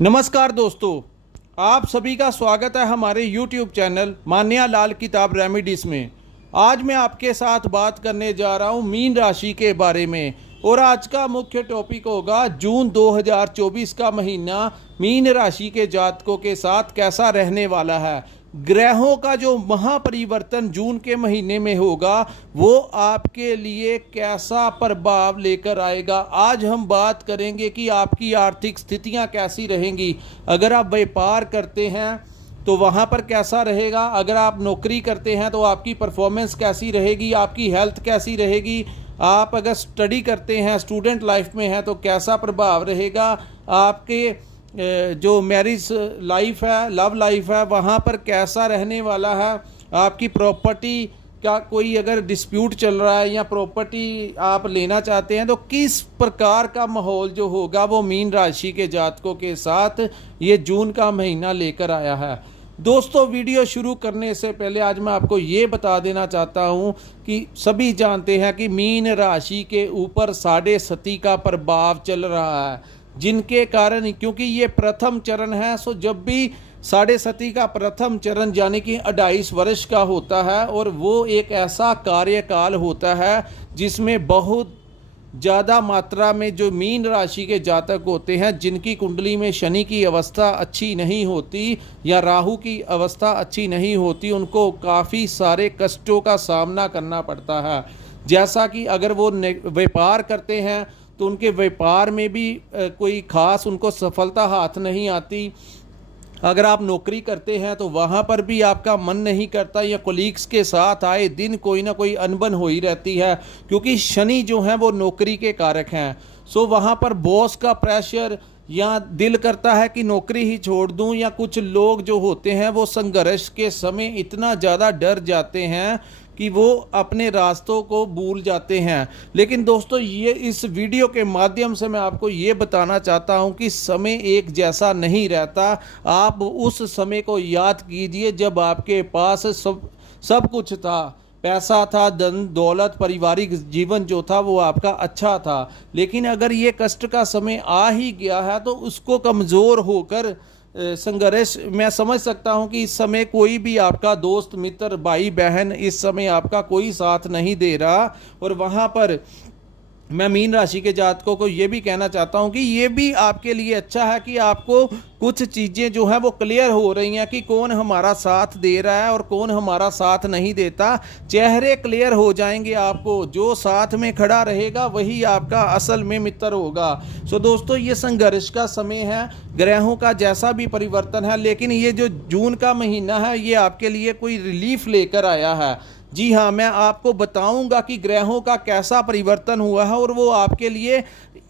नमस्कार दोस्तों, आप सभी का स्वागत है हमारे YouTube चैनल मान्या लाल किताब रेमेडीज में। आज मैं आपके साथ बात करने जा रहा हूं मीन राशि के बारे में और आज का मुख्य टॉपिक होगा जून 2024 का महीना मीन राशि के जातकों के साथ कैसा रहने वाला है। ग्रहों का जो महापरिवर्तन जून के महीने में होगा वो आपके लिए कैसा प्रभाव लेकर आएगा। आज हम बात करेंगे कि आपकी आर्थिक स्थितियां कैसी रहेंगी। अगर आप व्यापार करते हैं तो वहाँ पर कैसा रहेगा, अगर आप नौकरी करते हैं तो आपकी परफॉर्मेंस कैसी रहेगी, आपकी हेल्थ कैसी रहेगी, आप अगर स्टडी करते हैं, स्टूडेंट लाइफ में हैं तो कैसा प्रभाव रहेगा, आपके जो मैरिज लाइफ है, लव लाइफ है, वहाँ पर कैसा रहने वाला है, आपकी प्रॉपर्टी का कोई अगर डिस्प्यूट चल रहा है या प्रॉपर्टी आप लेना चाहते हैं तो किस प्रकार का माहौल जो होगा वो मीन राशि के जातकों के साथ ये जून का महीना लेकर आया है। दोस्तों, वीडियो शुरू करने से पहले आज मैं आपको ये बता देना चाहता हूँ कि सभी जानते हैं कि मीन राशि के ऊपर साढ़े सती का प्रभाव चल रहा है, जिनके कारण, क्योंकि ये प्रथम चरण है, सो जब भी साढ़े सती का प्रथम चरण यानी कि 28 वर्ष का होता है और वो एक ऐसा कार्यकाल होता है जिसमें बहुत ज़्यादा मात्रा में जो मीन राशि के जातक होते हैं जिनकी कुंडली में शनि की अवस्था अच्छी नहीं होती या राहु की अवस्था अच्छी नहीं होती, उनको काफ़ी सारे कष्टों का सामना करना पड़ता है। जैसा कि अगर वो व्यापार करते हैं तो उनके व्यापार में भी कोई ख़ास उनको सफलता हाथ नहीं आती। अगर आप नौकरी करते हैं तो वहाँ पर भी आपका मन नहीं करता या कोलीग्स के साथ आए दिन कोई ना कोई अनबन हो ही रहती है, क्योंकि शनि जो है वो नौकरी के कारक हैं। सो वहाँ पर बॉस का प्रेशर या दिल करता है कि नौकरी ही छोड़ दूं, या कुछ लोग जो होते हैं वो संघर्ष के समय इतना ज़्यादा डर जाते हैं कि वो अपने रास्तों को भूल जाते हैं। लेकिन दोस्तों, ये इस वीडियो के माध्यम से मैं आपको ये बताना चाहता हूँ कि समय एक जैसा नहीं रहता। आप उस समय को याद कीजिए जब आपके पास सब कुछ था, पैसा था, धन दौलत, पारिवारिक जीवन जो था वो आपका अच्छा था। लेकिन अगर ये कष्ट का समय आ ही गया है तो उसको कमज़ोर होकर संघर्ष, मैं समझ सकता हूं कि इस समय कोई भी आपका दोस्त मित्र भाई बहन इस समय आपका कोई साथ नहीं दे रहा। और वहां पर मैं मीन राशि के जातकों को ये भी कहना चाहता हूँ कि ये भी आपके लिए अच्छा है कि आपको कुछ चीज़ें जो है वो क्लियर हो रही हैं कि कौन हमारा साथ दे रहा है और कौन हमारा साथ नहीं देता। चेहरे क्लियर हो जाएंगे आपको, जो साथ में खड़ा रहेगा वही आपका असल में मित्र होगा। सो दोस्तों, ये संघर्ष का समय है, ग्रहों का जैसा भी परिवर्तन है, लेकिन ये जो जून का महीना है ये आपके लिए कोई रिलीफ लेकर आया है। जी हाँ, मैं आपको बताऊंगा कि ग्रहों का कैसा परिवर्तन हुआ है और वो आपके लिए,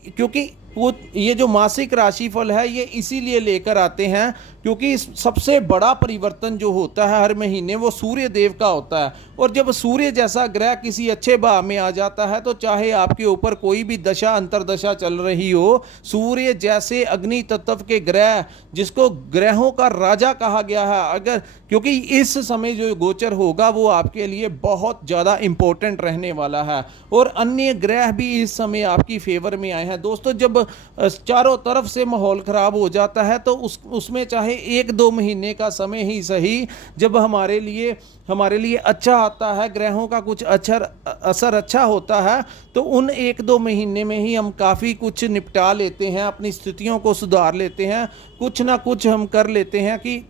क्योंकि वो ये जो मासिक राशिफल है ये इसीलिए लेकर आते हैं क्योंकि सबसे बड़ा परिवर्तन जो होता है हर महीने वो सूर्य देव का होता है। और जब सूर्य जैसा ग्रह किसी अच्छे भाव में आ जाता है तो चाहे आपके ऊपर कोई भी दशा अंतरदशा चल रही हो, सूर्य जैसे अग्नि तत्व के ग्रह, जिसको ग्रहों का राजा कहा गया है, अगर, क्योंकि इस समय जो गोचर होगा वो आपके लिए बहुत ज़्यादा इंपॉर्टेंट रहने वाला है और अन्य ग्रह भी इस समय आपकी फेवर में आए हैं। दोस्तों, जब चारों तरफ से माहौल खराब हो जाता है तो उसमें चाहे 1-2 महीने का समय ही सही, जब हमारे लिए अच्छा आता है, ग्रहों का कुछ असर अच्छा होता है, तो उन 1-2 महीने में ही हम काफ़ी कुछ निपटा लेते हैं, अपनी स्थितियों को सुधार लेते हैं, कुछ ना कुछ हम कर लेते हैं कि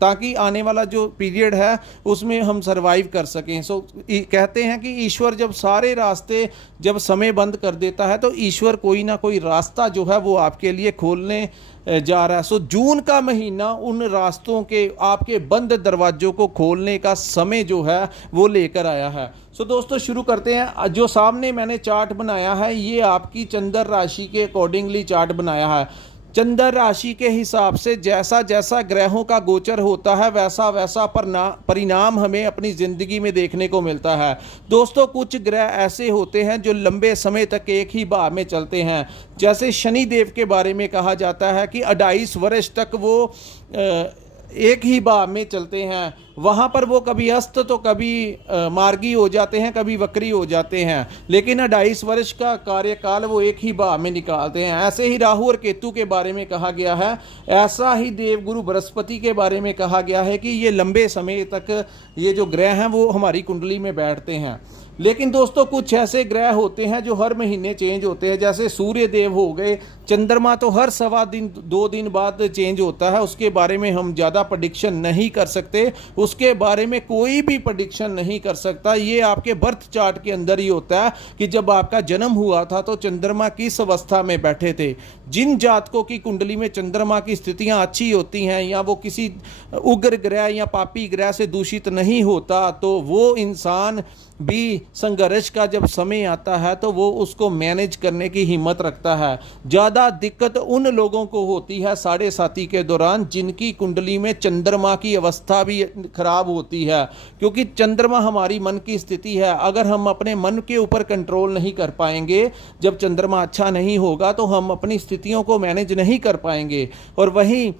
ताकि आने वाला जो पीरियड है उसमें हम सरवाइव कर सकें। सो कहते हैं कि ईश्वर जब सारे रास्ते, जब समय बंद कर देता है तो ईश्वर कोई ना कोई रास्ता जो है वो आपके लिए खोलने जा रहा है। सो जून का महीना उन रास्तों के, आपके बंद दरवाजों को खोलने का समय जो है वो लेकर आया है। सो दोस्तों, शुरू करते हैं। जो सामने मैंने चार्ट बनाया है ये आपकी चंद्र राशि के अकॉर्डिंगली चार्ट बनाया है। चंद्र राशि के हिसाब से जैसा जैसा ग्रहों का गोचर होता है वैसा वैसा परिणाम हमें अपनी ज़िंदगी में देखने को मिलता है। दोस्तों, कुछ ग्रह ऐसे होते हैं जो लंबे समय तक एक ही भाव में चलते हैं। जैसे शनि देव के बारे में कहा जाता है कि 28 वर्ष तक वो एक ही भाव में चलते हैं। वहाँ पर वो कभी अस्त तो कभी मार्गी हो जाते हैं, कभी वक्री हो जाते हैं, लेकिन 2.5 वर्ष का कार्यकाल वो एक ही भाव में निकालते हैं। ऐसे ही राहु और केतु के बारे में कहा गया है, ऐसा ही देवगुरु बृहस्पति के बारे में कहा गया है कि ये लंबे समय तक ये जो ग्रह हैं वो हमारी कुंडली में बैठते हैं। लेकिन दोस्तों कुछ ऐसे ग्रह होते हैं जो हर महीने चेंज होते हैं, जैसे सूर्य देव हो गए। चंद्रमा तो हर सवा दिन 2 दिन बाद चेंज होता है, उसके बारे में हम ज़्यादा प्रेडिक्शन नहीं कर सकते, उसके बारे में कोई भी प्रेडिक्शन नहीं कर सकता। ये आपके बर्थ चार्ट के अंदर ही होता है कि जब आपका जन्म हुआ था तो चंद्रमा किस अवस्था में बैठे थे। जिन जातकों की कुंडली में चंद्रमा की स्थितियाँ अच्छी होती हैं या वो किसी उग्र ग्रह या पापी ग्रह से दूषित नहीं होता, तो वो इंसान भी संघर्ष का जब समय आता है तो वो उसको मैनेज करने की हिम्मत रखता है। ज़्यादा दिक्कत उन लोगों को होती है 7.5 के दौरान जिनकी कुंडली में चंद्रमा की अवस्था भी खराब होती है, क्योंकि चंद्रमा हमारी मन की स्थिति है। अगर हम अपने मन के ऊपर कंट्रोल नहीं कर पाएंगे, जब चंद्रमा अच्छा नहीं होगा तो हम अपनी स्थितियों को मैनेज नहीं कर पाएंगे और वहीं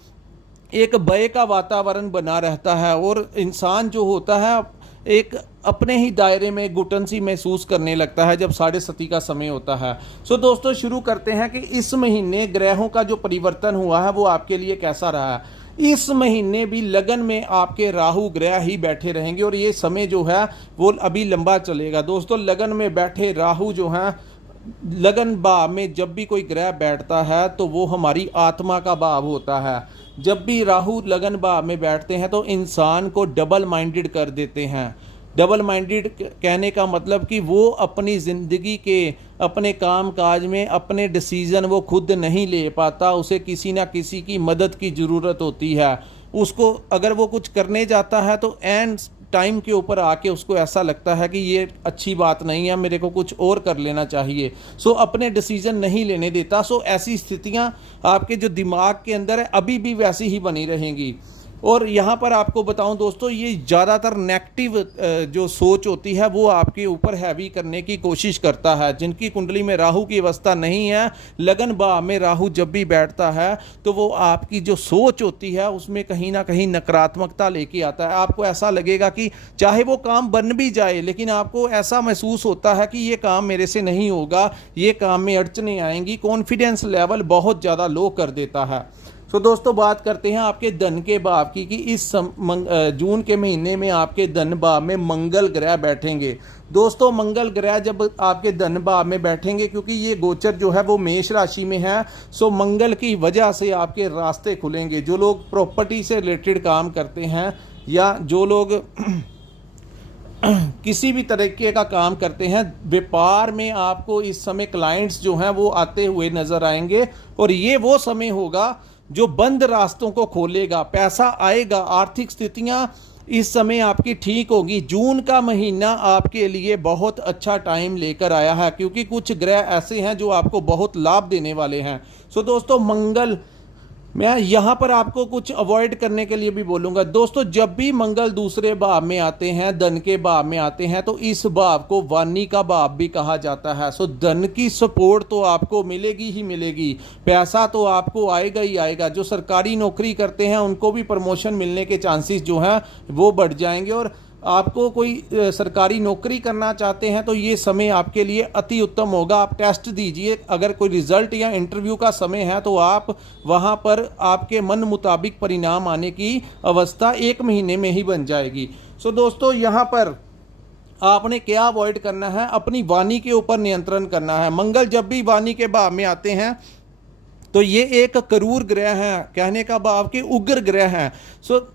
एक भय का वातावरण बना रहता है और इंसान जो होता है एक अपने ही दायरे में घुटन सी महसूस करने लगता है जब 7:30 का समय होता है। सो दोस्तों शुरू करते हैं कि इस महीने ग्रहों का जो परिवर्तन हुआ है वो आपके लिए कैसा रहा है। इस महीने भी लगन में आपके राहु ग्रह ही बैठे रहेंगे और ये समय जो है वो अभी लंबा चलेगा। दोस्तों लगन में बैठे राहु जो हैं, लगन भाव में जब भी कोई ग्रह बैठता है तो वो हमारी आत्मा का भाव होता है। जब भी राहु लगन भाव में बैठते हैं तो इंसान को डबल माइंडेड कर देते हैं। डबल माइंडेड कहने का मतलब कि वो अपनी ज़िंदगी के अपने काम काज में अपने डिसीज़न वो खुद नहीं ले पाता, उसे किसी ना किसी की मदद की ज़रूरत होती है। उसको अगर वो कुछ करने जाता है तो एंड टाइम के ऊपर आके उसको ऐसा लगता है कि ये अच्छी बात नहीं है, मेरे को कुछ और कर लेना चाहिए। सो अपने डिसीजन नहीं लेने देता। सो ऐसी स्थितियां आपके जो दिमाग के अंदर है अभी भी वैसी ही बनी रहेंगी। और यहाँ पर आपको बताऊं दोस्तों, ये ज़्यादातर नेगेटिव जो सोच होती है वो आपके ऊपर हैवी करने की कोशिश करता है। जिनकी कुंडली में राहु की अवस्था नहीं है, लगन भाव में राहु जब भी बैठता है तो वो आपकी जो सोच होती है उसमें कहीं ना कहीं नकारात्मकता लेके आता है। आपको ऐसा लगेगा कि चाहे वो काम बन भी जाए लेकिन आपको ऐसा महसूस होता है कि ये काम मेरे से नहीं होगा, ये काम में अड़चनें आएंगी। कॉन्फिडेंस लेवल बहुत ज़्यादा लो कर देता है। तो दोस्तों बात करते हैं आपके धन के भाव की कि इस जून के महीने में आपके धन भाव में मंगल ग्रह बैठेंगे। दोस्तों मंगल ग्रह जब आपके धन भाव में बैठेंगे, क्योंकि ये गोचर जो है वो मेष राशि में है, सो मंगल की वजह से आपके रास्ते खुलेंगे। जो लोग प्रॉपर्टी से रिलेटेड काम करते हैं या जो लोग किसी भी तरीके का काम करते हैं, व्यापार में आपको इस समय क्लाइंट्स जो हैं वो आते हुए नजर आएंगे और ये वो समय होगा जो बंद रास्तों को खोलेगा, पैसा आएगा, आर्थिक स्थितियां इस समय आपकी ठीक होगी। जून का महीना आपके लिए बहुत अच्छा टाइम लेकर आया है, क्योंकि कुछ ग्रह ऐसे हैं जो आपको बहुत लाभ देने वाले हैं। सो दोस्तों मंगल, मैं यहाँ पर आपको कुछ अवॉइड करने के लिए भी बोलूँगा। दोस्तों जब भी मंगल दूसरे भाव में आते हैं, धन के भाव में आते हैं, तो इस भाव को वाणी का भाव भी कहा जाता है। सो धन की सपोर्ट तो आपको मिलेगी ही मिलेगी, पैसा तो आपको आएगा ही आएगा। जो सरकारी नौकरी करते हैं उनको भी प्रमोशन मिलने के चांसेस जो हैं वो बढ़ जाएंगे। और आपको कोई सरकारी नौकरी करना चाहते हैं तो ये समय आपके लिए अति उत्तम होगा। आप टेस्ट दीजिए, अगर कोई रिजल्ट या इंटरव्यू का समय है तो आप वहाँ पर आपके मन मुताबिक परिणाम आने की अवस्था 1 महीने में ही बन जाएगी। सो दोस्तों यहाँ पर आपने क्या अवॉइड करना है, अपनी वाणी के ऊपर नियंत्रण करना है। मंगल जब भी वाणी के भाव में आते हैं तो ये एक क्रूर ग्रह है, कहने का भाव कि उग्र ग्रह हैं। सो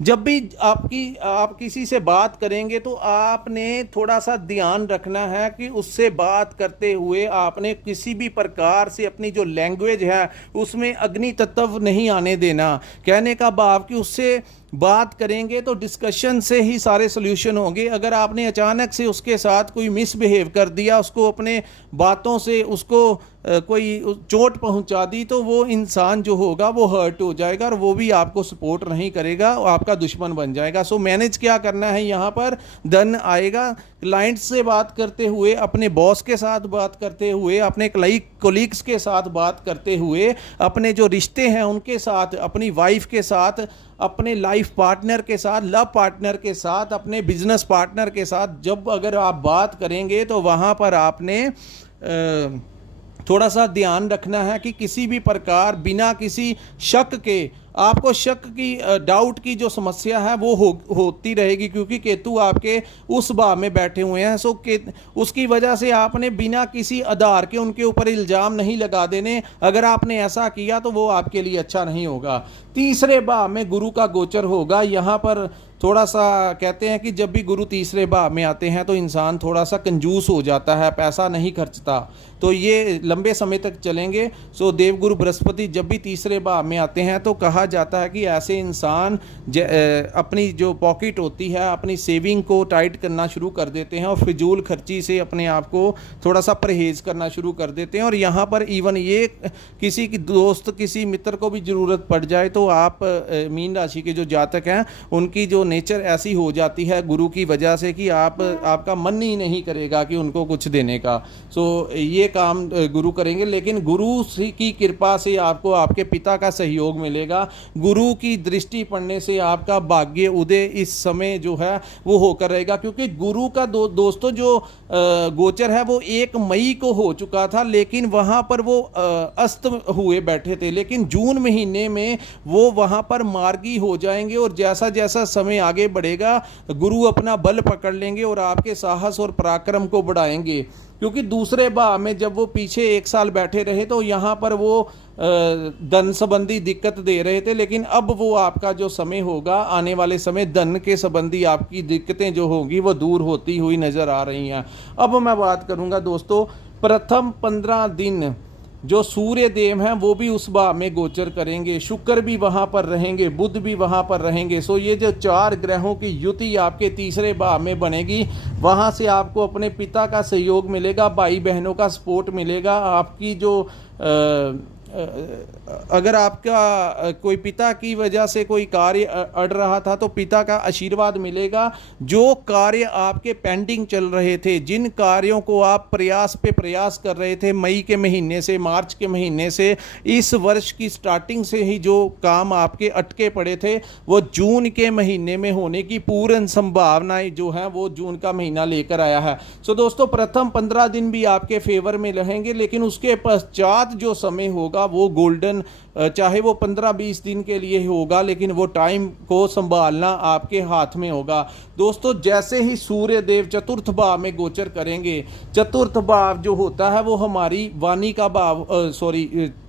जब भी आप किसी से बात करेंगे तो आपने थोड़ा सा ध्यान रखना है कि उससे बात करते हुए आपने किसी भी प्रकार से अपनी जो लैंग्वेज है उसमें अग्नि तत्व नहीं आने देना। कहने का भाव कि उससे बात करेंगे तो डिस्कशन से ही सारे सॉल्यूशन होंगे। अगर आपने अचानक से उसके साथ कोई मिसबिहेव कर दिया, उसको अपने बातों से उसको कोई चोट पहुंचा दी तो वो इंसान जो होगा वो हर्ट हो जाएगा और वो भी आपको सपोर्ट नहीं करेगा और आपका दुश्मन बन जाएगा। सो मैनेज क्या करना है, यहाँ पर धन आएगा क्लाइंट से बात करते हुए, अपने बॉस के साथ बात करते हुए, अपने कोलीग्स के साथ बात करते हुए, अपने जो रिश्ते हैं उनके साथ, अपनी वाइफ के साथ, अपने लाइफ पार्टनर के साथ, लव पार्टनर के साथ, अपने बिजनेस पार्टनर के साथ जब अगर आप बात करेंगे तो वहाँ पर आपने थोड़ा सा ध्यान रखना है कि किसी भी प्रकार बिना किसी शक के, आपको शक की, डाउट की जो समस्या है वो होती रहेगी, क्योंकि केतु आपके उस भाव में बैठे हुए हैं। सो उसकी वजह से आपने बिना किसी आधार के उनके ऊपर इल्ज़ाम नहीं लगा देने। अगर आपने ऐसा किया तो वो आपके लिए अच्छा नहीं होगा। तीसरे भाव में गुरु का गोचर होगा। यहाँ पर थोड़ा सा कहते हैं कि जब भी गुरु तीसरे भाव में आते हैं तो इंसान थोड़ा सा कंजूस हो जाता है, पैसा नहीं खर्चता, तो ये लंबे समय तक चलेंगे। सो देवगुरु बृहस्पति जब भी तीसरे भाव में आते हैं तो कहा जाता है कि ऐसे इंसान अपनी जो पॉकेट होती है, अपनी सेविंग को टाइट करना शुरू कर देते हैं और फिजूल खर्ची से अपने आप को थोड़ा सा परहेज करना शुरू कर देते हैं। और यहाँ पर इवन ये किसी की दोस्त, किसी मित्र को भी ज़रूरत पड़ जाए तो आप मीन राशि के जो जातक हैं उनकी जो नेचर ऐसी हो जाती है गुरु की वजह से कि आपका मन ही नहीं करेगा कि उनको कुछ देने का। सो ये काम गुरु करेंगे, लेकिन गुरु की कृपा से आपको आपके पिता का सहयोग मिलेगा। गुरु की दृष्टि पड़ने से आपका भाग्य उदय इस समय जो है वो होकर रहेगा, क्योंकि गुरु का दोस्तों जो गोचर है वो 1 मई को हो चुका था, लेकिन वहाँ पर वो अस्त हुए बैठे थे, लेकिन जून महीने में वो वहाँ पर मार्गी हो जाएंगे और जैसा जैसा समय आगे बढ़ेगा गुरु अपना बल पकड़ लेंगे और आपके साहस और पराक्रम को बढ़ाएंगे। क्योंकि दूसरे भाव में जब वो पीछे 1 साल बैठे रहे तो यहाँ पर वो धन संबंधी दिक्कत दे रहे थे, लेकिन अब वो आपका जो समय होगा, आने वाले समय धन के संबंधी आपकी दिक्कतें जो होंगी वो दूर होती हुई नज़र आ रही हैं। अब मैं बात करूँगा दोस्तों, प्रथम 15 दिन जो सूर्य देव हैं वो भी उस भाव में गोचर करेंगे, शुक्र भी वहाँ पर रहेंगे, बुध भी वहाँ पर रहेंगे। सो ये जो 4 ग्रहों की युति आपके तीसरे भाव में बनेगी, वहाँ से आपको अपने पिता का सहयोग मिलेगा, भाई बहनों का सपोर्ट मिलेगा। आपकी जो अगर आपका कोई पिता की वजह से कोई कार्य अड़ रहा था तो पिता का आशीर्वाद मिलेगा। जो कार्य आपके पेंडिंग चल रहे थे, जिन कार्यों को आप प्रयास पे प्रयास कर रहे थे मई के महीने से, मार्च के महीने से, इस वर्ष की स्टार्टिंग से ही जो काम आपके अटके पड़े थे वो जून के महीने में होने की पूर्ण संभावनाएं जो है वो जून का महीना लेकर आया है। सो दोस्तों, प्रथम 15 दिन भी आपके फेवर में रहेंगे, लेकिन उसके पश्चात जो समय होगा वो गोल्डन, चाहे वो 15-20 दिन के लिए होगा, लेकिन वो टाइम को संभालना आपके हाथ में होगा। दोस्तों, जैसे ही सूर्य देव चतुर्थ भाव में गोचर करेंगे, चतुर्थ भाव जो होता है वो हमारी वाणी का भाव,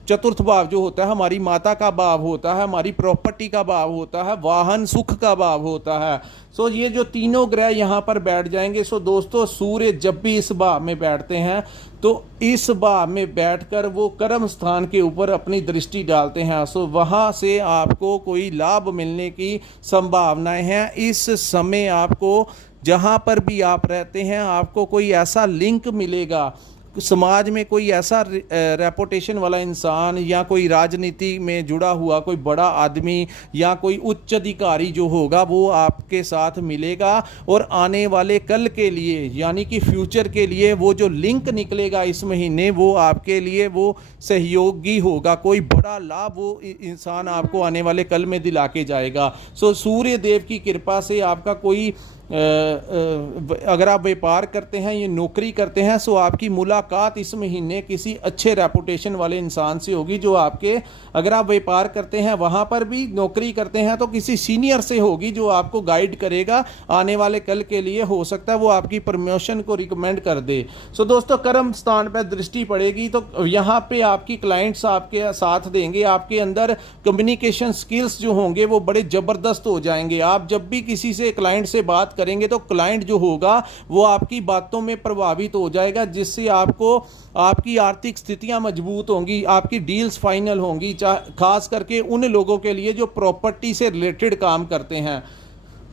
चतुर्थ भाव जो होता है हमारी माता का भाव होता है, हमारी प्रॉपर्टी का भाव होता है, वाहन सुख का भाव होता है। सो ये जो तीनों ग्रह यहाँ पर बैठ जाएंगे। सो दोस्तों, सूर्य जब भी इस भाव में बैठते हैं तो इस भाव में बैठकर वो कर्म स्थान के ऊपर अपनी दृष्टि डालते हैं। सो वहाँ से आपको कोई लाभ मिलने की संभावनाएं हैं। इस समय आपको जहाँ पर भी आप रहते हैं आपको कोई ऐसा लिंक मिलेगा, समाज में कोई ऐसा रेपुटेशन वाला इंसान या कोई राजनीति में जुड़ा हुआ कोई बड़ा आदमी या कोई उच्च अधिकारी जो होगा वो आपके साथ मिलेगा और आने वाले कल के लिए यानी कि फ्यूचर के लिए वो जो लिंक निकलेगा इस महीने वो आपके लिए वो सहयोगी होगा। कोई बड़ा लाभ वो इंसान आपको आने वाले कल में दिला के जाएगा। सो सूर्य देव की कृपा से आपका कोई अगर आप व्यापार करते हैं या नौकरी करते हैं सो आपकी मुलाकात इस महीने किसी अच्छे रेपुटेशन वाले इंसान से होगी जो आपके, अगर आप व्यापार करते हैं वहाँ पर भी, नौकरी करते हैं तो किसी सीनियर से होगी जो आपको गाइड करेगा आने वाले कल के लिए। हो सकता है वो आपकी प्रमोशन को रिकमेंड कर दे। सो दोस्तों, कर्म स्थान पर दृष्टि पड़ेगी तो यहाँ पे आपकी क्लाइंट्स आपके साथ देंगे। आपके अंदर कम्युनिकेशन स्किल्स जो होंगे वो बड़े ज़बरदस्त हो जाएंगे। आप जब भी किसी से, क्लाइंट से बात करेंगे तो क्लाइंट जो होगा वो आपकी बातों में प्रभावित हो जाएगा, जिससे आपको आपकी आर्थिक स्थितियां मजबूत होंगी, आपकी डील्स फाइनल होंगी, खास करके उन लोगों के लिए जो प्रॉपर्टी से रिलेटेड काम करते हैं।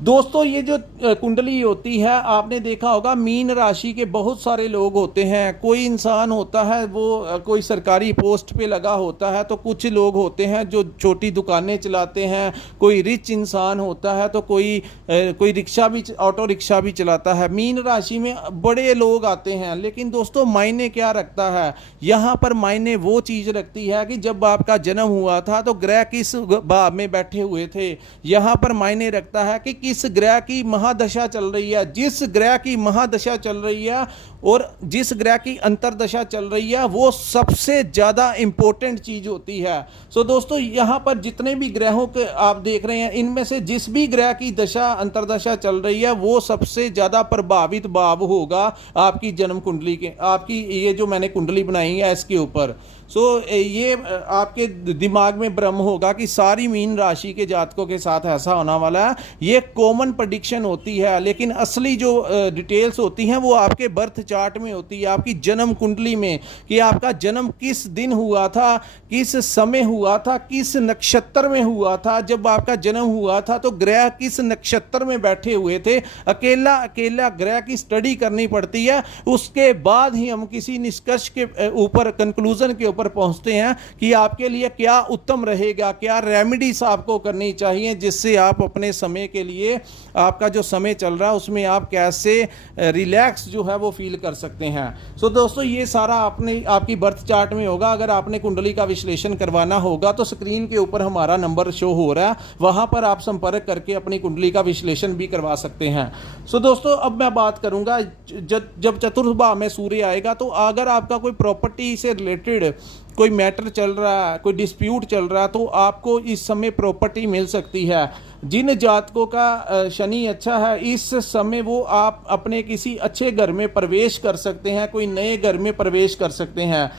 दोस्तों ये जो कुंडली होती है, आपने देखा होगा मीन राशि के बहुत सारे लोग होते हैं। कोई इंसान होता है वो कोई सरकारी पोस्ट पे लगा होता है, तो कुछ लोग होते हैं जो छोटी दुकानें चलाते हैं, कोई रिच इंसान होता है, तो कोई रिक्शा भी, ऑटो रिक्शा भी चलाता है। मीन राशि में बड़े लोग आते हैं, लेकिन दोस्तों मायने क्या रखता है यहाँ पर? मायने वो चीज़ रखती है कि जब आपका जन्म हुआ था तो ग्रह किस भाव में बैठे हुए थे। यहाँ पर मायने रखता है कि किस ग्रह की महादशा चल रही है। जिस ग्रह की महादशा चल रही है और जिस ग्रह की अंतरदशा चल रही है, वो सबसे ज़्यादा इंपॉर्टेंट चीज़ होती है। सो दोस्तों यहाँ पर जितने भी ग्रहों के आप देख रहे हैं, इनमें से जिस भी ग्रह की दशा अंतरदशा चल रही है, वो सबसे ज़्यादा प्रभावित भाव होगा आपकी जन्म कुंडली के, आपकी ये जो मैंने कुंडली बनाई है इसके ऊपर। सो ये आपके दिमाग में भ्रम होगा कि सारी मीन राशि के जातकों के साथ ऐसा होने वाला है। ये कॉमन प्रेडिक्शन होती है, लेकिन असली जो डिटेल्स होती हैं वो आपके बर्थ चार्ट में होती है, आपकी जन्म कुंडली में, कि आपका जन्म किस दिन हुआ था, किस समय हुआ था, किस नक्षत्र में हुआ था। जब आपका जन्म हुआ था तो ग्रह किस नक्षत्र में बैठे हुए थे। अकेला अकेला ग्रह की स्टडी करनी पड़ती है, उसके बाद ही हम किसी निष्कर्ष के ऊपर, कंक्लूजन के ऊपर पहुंचते हैं कि आपके लिए क्या उत्तम रहेगा, क्या रेमेडीज आपको करनी चाहिए, जिससे आप अपने समय के लिए, आपका जो समय चल रहा है उसमें आप कैसे रिलैक्स जो है वो फील कर सकते हैं। सो दोस्तों ये सारा आपकी बर्थ चार्ट में होगा। अगर आपने कुंडली का विश्लेषण करवाना होगा तो स्क्रीन के ऊपर हमारा नंबर शो हो रहा है, वहां पर आप संपर्क करके अपनी कुंडली का विश्लेषण भी करवा सकते हैं। सो दोस्तों अब मैं बात करूंगा, जब चतुर्थ भाव में सूर्य आएगा, तो अगर आपका कोई प्रॉपर्टी से रिलेटेड कोई मैटर चल रहा है, कोई डिस्प्यूट चल रहा है, तो आपको इस समय प्रॉपर्टी मिल सकती है। जिन जातकों का शनि अच्छा है, इस समय वो आप अपने किसी अच्छे घर में प्रवेश कर सकते हैं, कोई नए घर में प्रवेश कर सकते हैं।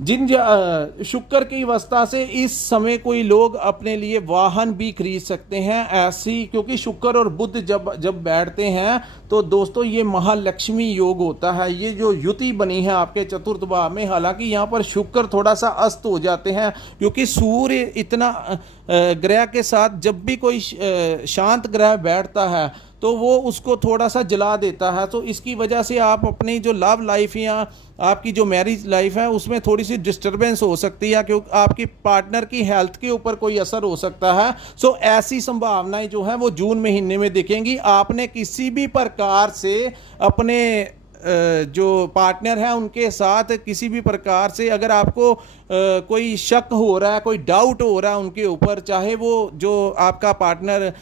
जिन शुक्र की अवस्था से इस समय कोई लोग अपने लिए वाहन भी खरीद सकते हैं ऐसी, क्योंकि शुक्र और बुध जब बैठते हैं तो दोस्तों ये महालक्ष्मी योग होता है। ये जो युति बनी है आपके चतुर्थ भाव में, हालांकि यहाँ पर शुक्र थोड़ा सा अस्त हो जाते हैं, क्योंकि सूर्य इतना ग्रह के साथ जब भी कोई शांत ग्रह बैठता है तो वो उसको थोड़ा सा जला देता है। तो इसकी वजह से आप अपनी जो लव लाइफ या आपकी जो मैरिज लाइफ है उसमें थोड़ी सी डिस्टर्बेंस हो सकती है, क्योंकि आपकी पार्टनर की हेल्थ के ऊपर कोई असर हो सकता है। सो ऐसी संभावनाएं जो हैं वो जून महीने में दिखेंगी। आपने किसी भी प्रकार से अपने जो पार्टनर है उनके साथ किसी भी प्रकार से अगर आपको कोई शक हो रहा है, कोई डाउट हो रहा है उनके ऊपर, चाहे वो जो आपका पार्टनर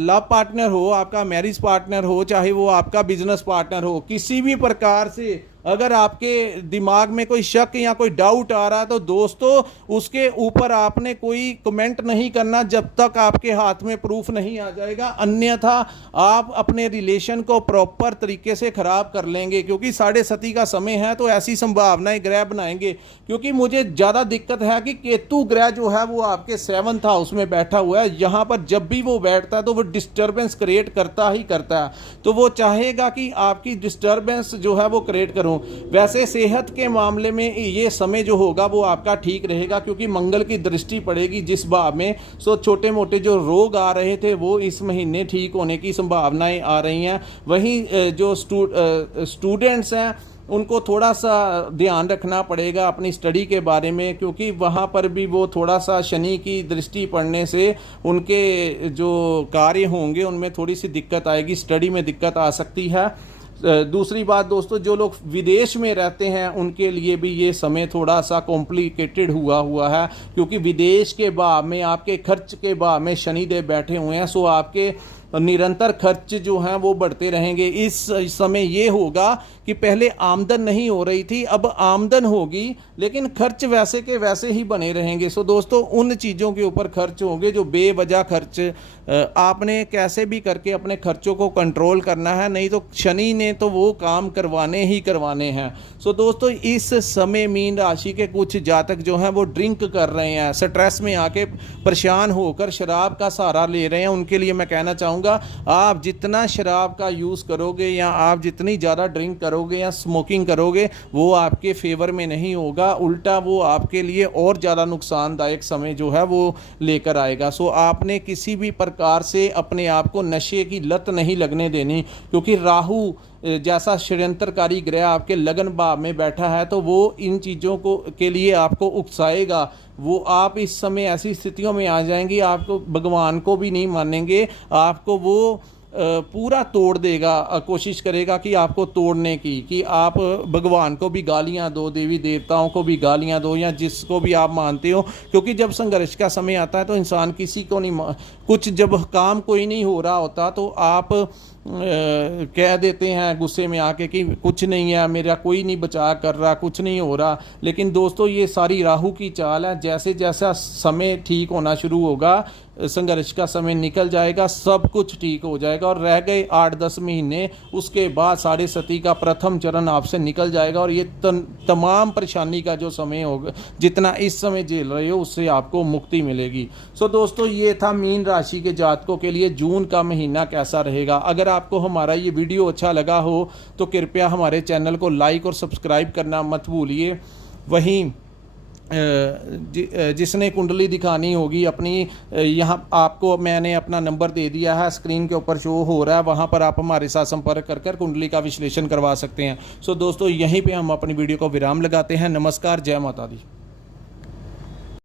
लव पार्टनर हो, आपका मैरिज पार्टनर हो, चाहे वो आपका बिजनेस पार्टनर हो, किसी भी प्रकार से अगर आपके दिमाग में कोई शक या कोई डाउट आ रहा है तो दोस्तों उसके ऊपर आपने कोई कमेंट नहीं करना जब तक आपके हाथ में प्रूफ नहीं आ जाएगा। अन्यथा आप अपने रिलेशन को प्रॉपर तरीके से खराब कर लेंगे, क्योंकि 7:30 का समय है तो ऐसी संभावनाएं ग्रह बनाएंगे। क्योंकि मुझे ज़्यादा दिक्कत है कि केतु ग्रह जो है वो आपके 7th हाउस में बैठा हुआ है। यहाँ पर जब भी वो बैठता है तो वो डिस्टर्बेंस क्रिएट करता ही करता है, तो वो चाहेगा कि आपकी डिस्टर्बेंस जो है वो क्रिएट करूँ। वैसे सेहत के मामले में ये समय जो होगा वो आपका ठीक रहेगा, क्योंकि मंगल की दृष्टि पड़ेगी जिस भाव में। सो छोटे मोटे जो रोग आ रहे थे वो इस महीने ठीक होने की संभावनाएं आ रही हैं। वहीं जो स्टूडेंट्स हैं उनको थोड़ा सा ध्यान रखना पड़ेगा अपनी स्टडी के बारे में, क्योंकि वहाँ पर भी वो थोड़ा सा शनि की दृष्टि पड़ने से उनके जो कार्य होंगे उनमें थोड़ी सी दिक्कत आएगी, स्टडी में दिक्कत आ सकती है। दूसरी बात दोस्तों, जो लोग विदेश में रहते हैं उनके लिए भी ये समय थोड़ा सा कॉम्प्लिकेटेड हुआ है, क्योंकि विदेश के भाव में, आपके खर्च के भाव में शनिदेव बैठे हुए हैं। सो आपके निरंतर खर्च जो हैं वो बढ़ते रहेंगे। इस समय ये होगा कि पहले आमदन नहीं हो रही थी, अब आमदन होगी, लेकिन खर्च वैसे के वैसे ही बने रहेंगे। सो दोस्तों उन चीज़ों के ऊपर खर्च होंगे जो बेवजह खर्च, आपने कैसे भी करके अपने खर्चों को कंट्रोल करना है, नहीं तो शनि ने तो वो काम करवाने ही करवाने हैं। सो दोस्तों इस समय मीन राशि के कुछ जातक जो हैं वो ड्रिंक कर रहे हैं, स्ट्रेस में आके परेशान होकर शराब का सहारा ले रहे हैं। उनके लिए मैं कहना चाहूँगा बताऊंगा। आप जितना शराब का यूज़ करोगे या आप जितनी ज़्यादा ड्रिंक करोगे या स्मोकिंग करोगे वो आपके फेवर में नहीं होगा, उल्टा वो आपके लिए और ज़्यादा नुकसानदायक समय जो है वो लेकर आएगा। सो आपने किसी भी प्रकार से अपने आप को नशे की लत नहीं लगने देनी, क्योंकि राहु जैसा षड्यंत्रकारी ग्रह आपके लगन भाव में बैठा है तो वो इन चीज़ों को के लिए आपको उकसाएगा। वो आप इस समय ऐसी स्थितियों में आ जाएंगी, आपको भगवान को भी नहीं मानेंगे, आपको वो पूरा तोड़ देगा, कोशिश करेगा कि आपको तोड़ने की, कि आप भगवान को भी गालियां दो, देवी देवताओं को भी गालियां दो, या जिसको भी आप मानते हो। क्योंकि जब संघर्ष का समय आता है तो इंसान किसी को नहीं, कुछ जब काम कोई नहीं हो रहा होता तो आप कह देते हैं गुस्से में आके कि कुछ नहीं है, मेरा कोई नहीं बचा कर रहा, कुछ नहीं हो रहा। लेकिन दोस्तों ये सारी राहु की चाल है। जैसे जैसा समय ठीक होना शुरू होगा, संघर्ष का समय निकल जाएगा, सब कुछ ठीक हो जाएगा और रह गए 8-10 महीने, उसके बाद साढ़े सती का प्रथम चरण आपसे निकल जाएगा और ये तमाम परेशानी का जो समय होगा, जितना इस समय झेल रहे हो उससे आपको मुक्ति मिलेगी। सो दोस्तों ये था मीन राशि के जातकों के लिए जून का महीना कैसा रहेगा। अगर आपको हमारा ये वीडियो अच्छा लगा हो तो कृपया हमारे चैनल को लाइक और सब्सक्राइब करना मत भूलिए। वहीं जिसने कुंडली दिखानी होगी अपनी, यहाँ आपको मैंने अपना नंबर दे दिया है, स्क्रीन के ऊपर शो हो रहा है, वहाँ पर आप हमारे साथ संपर्क कर कुंडली का विश्लेषण करवा सकते हैं। सो दोस्तों यहीं पे हम अपनी वीडियो को विराम लगाते हैं। नमस्कार, जय माता दी।